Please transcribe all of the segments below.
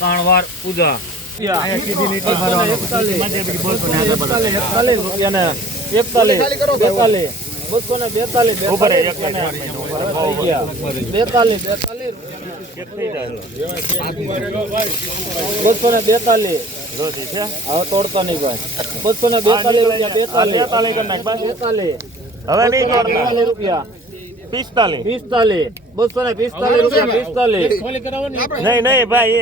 કાણવાર પૂજા તોડતા નહીં ભાઈ 242 રૂપિયા 45 રૂપિયા નહીં ભાઈ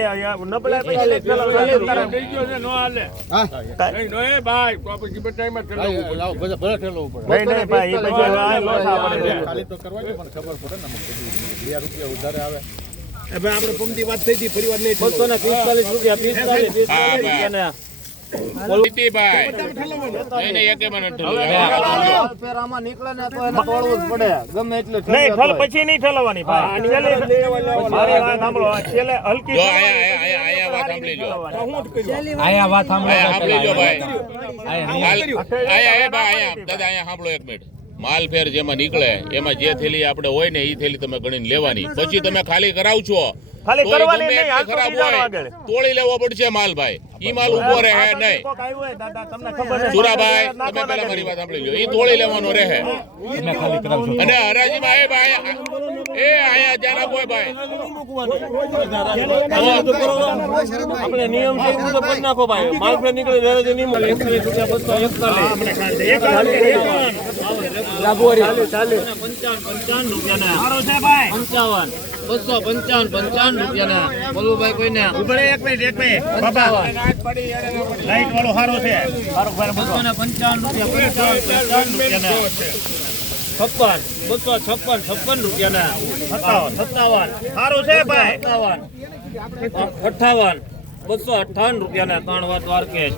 આપણે પમતી વાત થઈ હતી ફરી વાર નહીં 245 રૂપિયા પછી નહીં ઠલવાની માલફેર જેમાં નીકળે એમાં જે થેલી આપણે હોય ને એ થેલી તમે ગણીને લેવાની, પછી તમે ખાલી કરાવશો તોડી લેવો પડશે માલ ભાઈ. ઈ માલ ઉભો રહે નહીં. સુરાભાઈ તમે પેલા મારી વાત સાંભળી લો, ઈ તોડી લેવાનો રહે. અને હરાજીમાં એ ભાઈ એ આયા જાના કોઈ ભાઈ આપણે નિયમ છે એ તો કરી નાખો ભાઈ. માલફેર નીકળે વેરાજે નહીં મળે. 255 રૂપિયા બોલુભાઈ કોઈને એક મિનિટ બાબા લાઈટ વાળો સારો છે 256 રૂપિયા 57 સારું છે ભાઈ 58 258 રૂપિયા કાણવા દ્વારકેશ